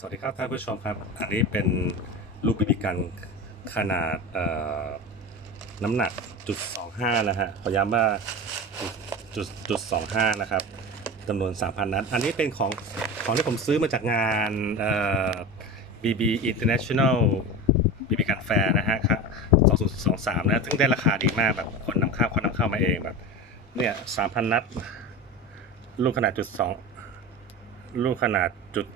สวัสดีครับท่านผู้ชมครับ อันนี้เป็นลูกบิบิกันขนาดเอ่อน้ำหนักจุดสองห้านะฮะขอย้ำว่าจุดจุดสองห้านะครับจำนวน 3,000 นัด อันนี้เป็นของของที่ผมซื้อมาจากงานเอ่อ BB International BB กันแฟร์นะฮะครับ2023 นะซึ่งได้ราคาดีมากแบบคนนำเข้าคนนำเข้ามาเองแบบเนี่ย3,000 นัด ลูกขนาดจุดสองลูกขนาดจุด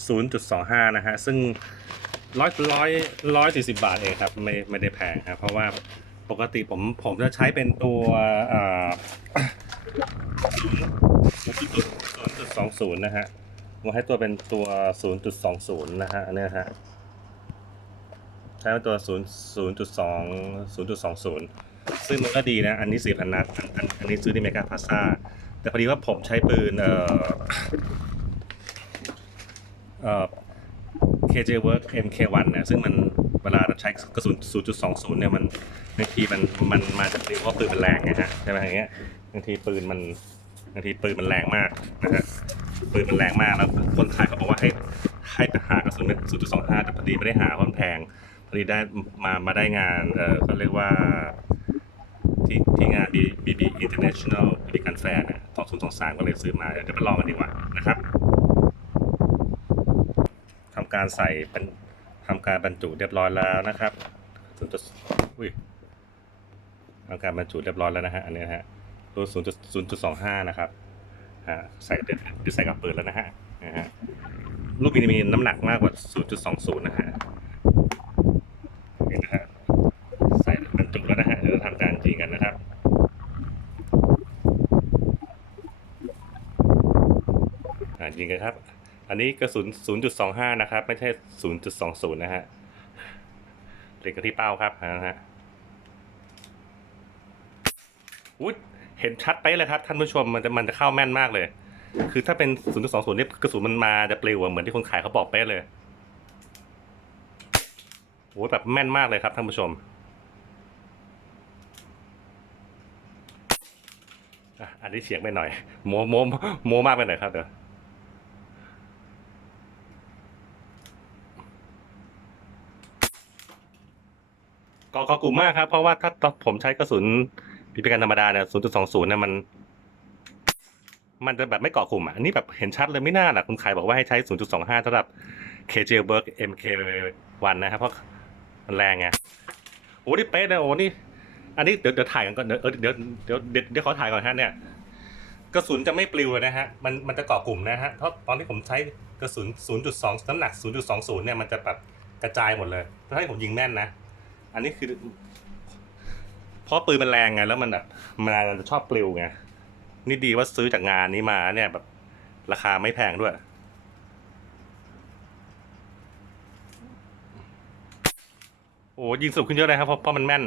0.25 นะฮะ ซึ่งร้อยร้อยร้อยสี่สิบาทเองครับ ไม่ไม่ได้แพงครับเพราะว่าปกติผมผมจะใช้เป็นตัวเอ่อ0.20 นะฮะมาให้ตัวเป็นตัว 0.20 นะฮะอันเนี้ยฮะใช้เป็นตัว 0.2 0.20 ซึ่งมันก็ดีนะ อันนี้4,000นัดอันอันอันนี้ซื้อที่เมกาพาซ่าแต่พอดีว่าผมใช้ปืนเอ่อ KJ Work MK1 เนี่ยซึ่งมันเวลาเราใช้กระสุน 0.20 เนี่ยมันบางทีมันมันมาจากที่ว่าปืนมันแรงไงฮะใช่ไหมอย่างเงี้ยบางทีปืนมันบางทีปืนมันแรงมากนะฮะปืนมันแรงมากแล้วคนขายเขาบอกว่าให้ให้ไปหากระสุนเป็น 0.25 แต่พอดีไม่ได้หาเพราะมันแพงพอดีได้มามาได้งานเออเขาเรียกว่าที่ที่งาน BB International BB Gun Fair เนี่ย2023 ก็เลยซื้อมาเดี๋ยวไปลองกันดีกว่านะครับ การใส่เป็นทำการบรรจุเรียบร้อยแล้วนะครับศูนย์จุดอุ้ยทำการบรรจุเรียบร้อยแล้วนะฮะอันนี้นะฮะตัวศูนย์จุดศูนย์จุดสองห้านะครับอ่าใส่เด็ดดิใส่กับปืนแล้วนะฮะนะฮะลูกมินิมีน้ำหนักมากกว่าศูนย์จุดสองศูนย์นะฮะนี่นะฮะใส่บรรจุแล้วนะฮะ เดี๋ยวเราทำการยิงกันนะครับยิงกันครับ อันนี้กระสุน 0.25 นะครับ ไม่ใช่ 0.20 นะฮะเล็งกันที่เป้าครับนะฮะอุ๊ยเห็นชัดไปเลยครับ ท่านผู้ชมมันจะมันจะเข้าแม่นมากเลย คือถ้าเป็น 0.20เนี่กระสุนมันมาจะปลิวเหมือนที่คนขายเขาบอกเป๊ะเลยโอ้ยแบบแม่นมากเลยครับท่านผู้ชมอันนี้เสียงไปหน่อย โมโมโมมากไปหน่อยครับเดี๋ยว ก็ก็กลุ่มมากครับ เพราะว่าถ้าผมใช้กระสุนพิพิการธรรมดาเนี่ย0.20เนี่ยมัน มันจะแบบไม่เกาะกลุ่มอะอันนี้แบบเห็นชัดเลยไม่น่าหรอกคุณขายบอกว่าให้ใช้0.25สำหรับ KJ Work MK1 นะครับเพราะมันแรงไงโอ้นี่เป๊ะเลยโอ้นี่ อันนี้เดี๋ยวเดี๋ยวถ่ายกันก่อนเดี๋ยวเดี๋ยวเดี๋ยวเดี๋ยวขอถ่ายก่อนฮะเนี่ยกระสุนจะไม่ปลิวเลยนะฮะ มันมันจะเกาะกลุ่มนะฮะ เพราะตอนที่ผมใช้กระสุน 0.2 น้ำหนัก 0.20 เนี่ย มันจะแบบกระจายหมดเลยถ้าให้ผมยิงแม่นนะ อันนี้คือ เพราะปืนมันแรงไง แล้วมันแบบมันจะชอบปลิวไง นี่ดีว่าซื้อจากงานนี้มาเนี่ยแบบ ราคาไม่แพงด้วย โอ้ยิงสุดขึ้นเยอะเลยครับเพราะเพราะมันแม่น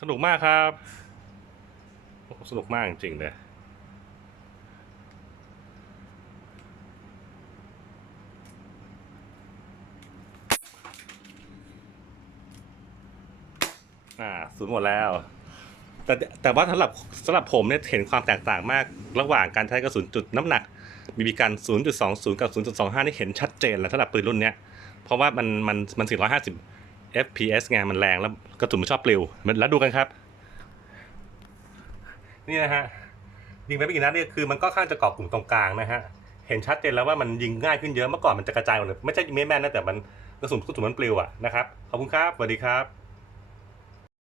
สนุกมากครับโอ้สนุกมากจริงๆเลยอ่าศูนย์หมดแล้ว แต่แต่ว่าสำหรับสำหรับผมเนี่ยเห็นความแตกต่างมาก ระหว่างการใช้กระสุนจุดน้ำหนักบีบีกัน0.20 กับ 0.25 นี่เห็นชัดเจนแล้วสำหรับปืนรุ่นเนี้ย เพราะว่ามันมันมัน 450 FPS ไงมันแรงแล้วกระสุนมันชอบปลิวมันแล้วดูกันครับ นี่นะฮะยิงไปไม่กี่นัดเนี่ยคือมันก็ข้างจะเกาะกลุ่มตรงกลางนะฮะเห็นชัดเจนแล้วว่ามันยิงง่ายขึ้นเยอะเมื่อก่อนมันจะกระจายหมดเลยไม่ใช่ไม่แม่นนะแต่มันกระสุนกระสุนมันปลิวอะนะครับขอบคุณครับสวัสดีครับ